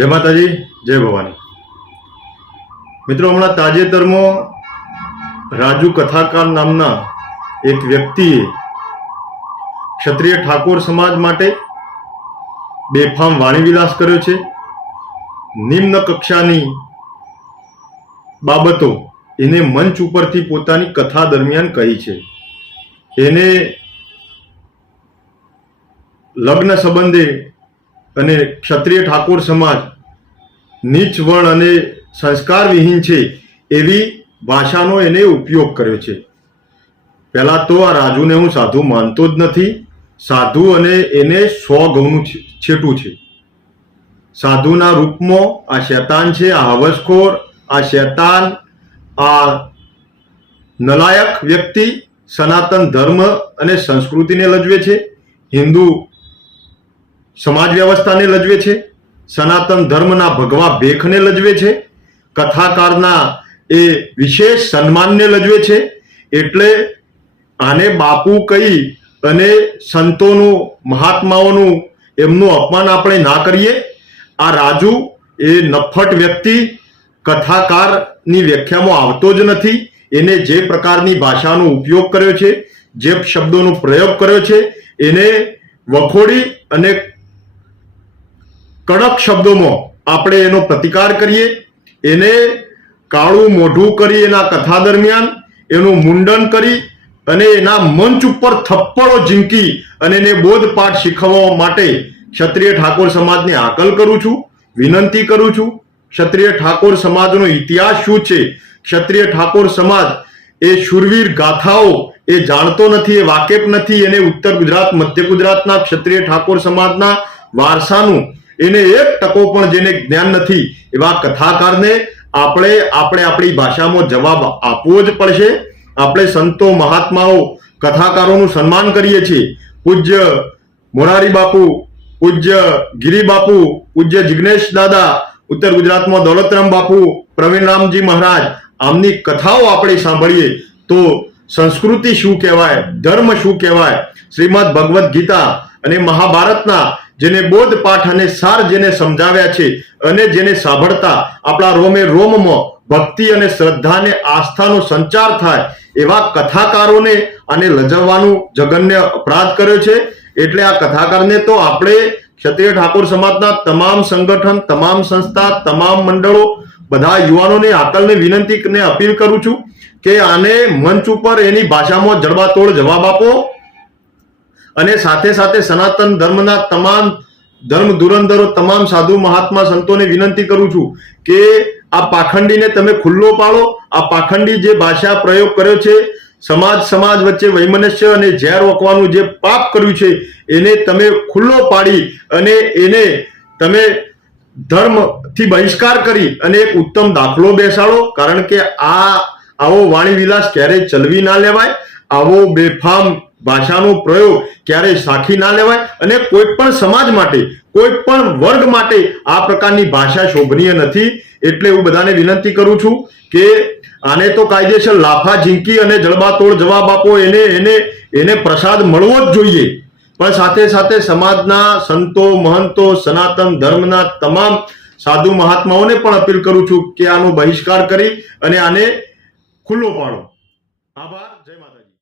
जय माताजी, जय भवानी। मित्रों, हमणां ताजेतरमां राजू कथाकार नामना एक व्यक्तिए क्षत्रिय ठाकोर समाज माटे बेफाम वाणीविलास कर्यो छे। निम्न कक्षानी बाबतो एने मंच उपरथी पोतानी कथा दरमियान कही छे। एने लग्न संबंधे अने क्षत्रिय ठाकोर समाज नीच वर्ण अने संस्कार विहीन छे एवी भाषानो एने उपयोग कर्यो छे। पहला तो आ राजूने हूँ साधु मानतो ज नथी। साधु अने एने 100 गौનું छेटું છે। साधुना रूपमां आ शैतान छे, आ हवसखोर, आ शैतान, आ नलायक व्यक्ति सनातन धर्म अने संस्कृतिने लजवे छे, हिंदू समाज व्यवस्थाने लजवे छे, सनातन धर्मना भगवा भेखने लजवे छे, कथाकारना ए विशेष सन्मानने लजवे छे। एटले आने बापू कही अने संतोनु महात्माओनु एमनु अपमान आपणे ना करीए। आ राजू ए नफट व्यक्ति कथाकारनी व्याख्यामां आवतो ज नथी। एने जे प्रकारनी भाषानो उपयोग कर्यो छे, जे शब्दोनो प्रयोग कर्यो छे, एने वखोड़ी अने कड़क शब्दों आपणे एनो प्रतिकार करीए। एने काळू मोढुं करी एना कथा दरमियान एनु मुंडन करी अने एना मंच उपर थप्पड़ो झींकी अने एने बोधपाठ शीखववा माटे क्षत्रिय ठाकोर समाजने आकल करूं छुं, विनंती करूं छुं। क्षत्रिय ठाकोर समाजनो इतिहास शुं छे, क्षत्रिय ठाकोर समाज ए शूरवीर गाथाओ ए जाणतो नथी, ए वाकेफ नथी। एने उत्तर गुजरात, मध्य गुजरातना क्षत्रिय ठाकोर समाजना वारसानुं एने 1% पण जेने ज्ञान नथी एवा कथाकारने આપણે આપણી ભાષામાં જવાબ આપવો જ પડશે। આપણે સંતો મહાત્માઓ કથાકારોનું સન્માન કરીએ છીએ। પૂજ્ય મોરારી બાપુ, પૂજ્ય ગિરી બાપુ, પૂજ્ય જિગ્નેશ દાદા, ઉત્તર ગુજરાતમાં દોલતરામ બાપુ, પ્રવીણ રામજી મહારાજ, આમની કથાઓ આપણે સાંભળીએ તો સંસ્કૃતિ શું કહેવાય, ધર્મ શું કહેવાય, શ્રીમદ ભગવદ્ ગીતા અને મહાભારતના જેને બોધપાઠ અને સાર જેને સમજાવ્યા છે અને જેને સાંભળતા આપણા રોમે રોમમાં ભક્તિ અને શ્રદ્ધા અને આસ્થાનો સંચાર થાય એવા કથાકારોને આને લજવવાનું જઘન્ય અપરાધ કર્યો છે। એટલે આ કથાકારને તો આપણે ક્ષત્રિય ઠાકોર સમાજના તમામ સંગઠન, તમામ સંસ્થા, તમામ મંડળો, બધા યુવાનોને આકલને વિનંતી અને અપીલ કરું છું કે આને મંચ ઉપર એની ભાષામાં જડબાતોડ જવાબ આપો। અને સાથે સાથે સનાતન ધર્મના તમામ ધર્મ ધુરંધરો, તમામ સાધુ મહાત્મા સંતોને વિનંતી કરું છું કે આ પાખંડીને તમે ખુલ્લો પાડો। આ પાખંડી જે ભાષા પ્રયોગ કર્યો છે, સમાજ વચ્ચે વૈમનસ્ય અને ઝેર ઓકવાનું જે પાપ કર્યું છે એને તમે ખુલ્લો પાડી અને એને તમે ધર્મથી બહિષ્કાર કરી અને એક ઉત્તમ દાખલો બેસાડો। કારણ કે આવો વાણી વિલાસ ક્યારેય ચલવી ના લેવાય, આવો બેફામ ભાષાનો પ્રયોગ ક્યારે સાખી ના લેવાય અને કોઈ પણ સમાજ માટે, કોઈ પણ વર્ગ માટે આ પ્રકારની ભાષા શોભનીય નથી। એટલે હું બધાને વિનંતી કરું છું કે આને તો કાયદેસર લાફા ઝીંકી અને જડબાતોડ જવાબ આપો। એને પ્રસાદ મળવો જ જોઈએ। પણ સાથે સાથે સમાજના સંતો, મહંતો, સનાતન ધર્મના તમામ સાધુ મહાત્માઓને પણ અપીલ કરું છું કે આનો બહિષ્કાર કરી અને આને ખુલ્લો પાડો। આભાર। જય માતાજી।